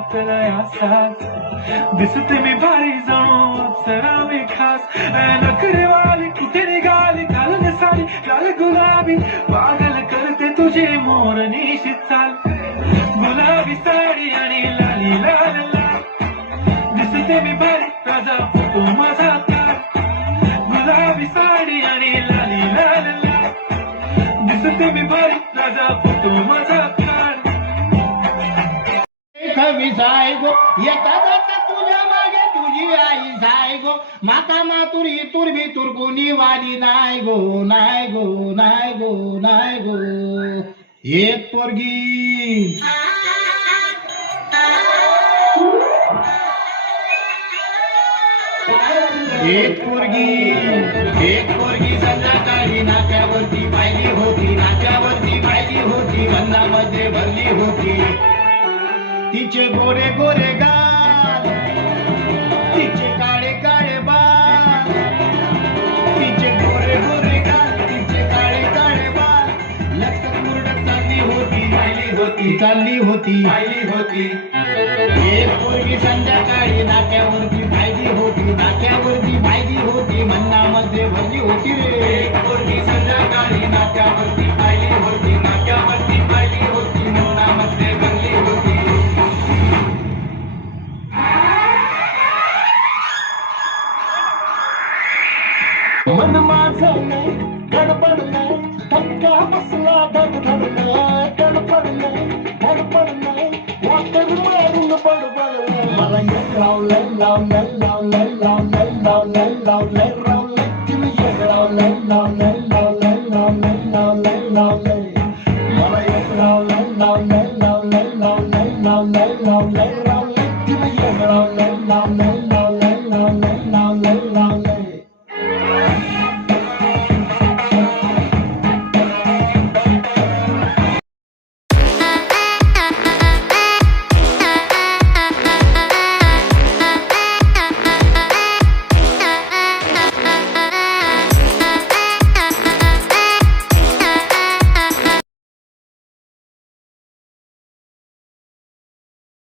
आतल्या साथ दिसते मी भारी जाऊन अप्सरा मी खास नखरेवाली कुठे निघाली घालून साडी लाल गुलाबी पागल करते तुझे मोरनीशी चाल गुलाबी साडी आणि लाली लाल लाल दिसते मी भारी राजा फोटो माझा काढ गुलाबी साडी आणि लाली लाल लाल दिसते मी भारी राजा फोटो माझा काढ खवी जाय गो येता जाता तुझ्या मागे तुझी आई जाय गो माता मातुरी तुर भीतुर कोणी वाली नाय गो नाय गो नाय गो नाय गो एक पोरगी एक पोरगी संध्याकाळी नाक्यावरती पाहिली होती मनामध्ये भरली होती तिचे गोरे गोरे गाल तिचे काळे काळे बाल तिचे गोरे गोरे गाल तिचे काळे काळे बाल लचकत मुरडत चालली होती एक पोरगी संध्याकाळी नाक्यावरती पाहिली होती मनामध्ये भरली होती रे एक पोरगी संध्याकाळी नाक्यावरती पाहिली होती मनामध्ये भरली होती मन माझं नाही गडबड नाही धक्का बसला धडधड नाही गडबड नाही वाटर मारून बडबड मला एक लावलंय तुम्ही एक लावलंय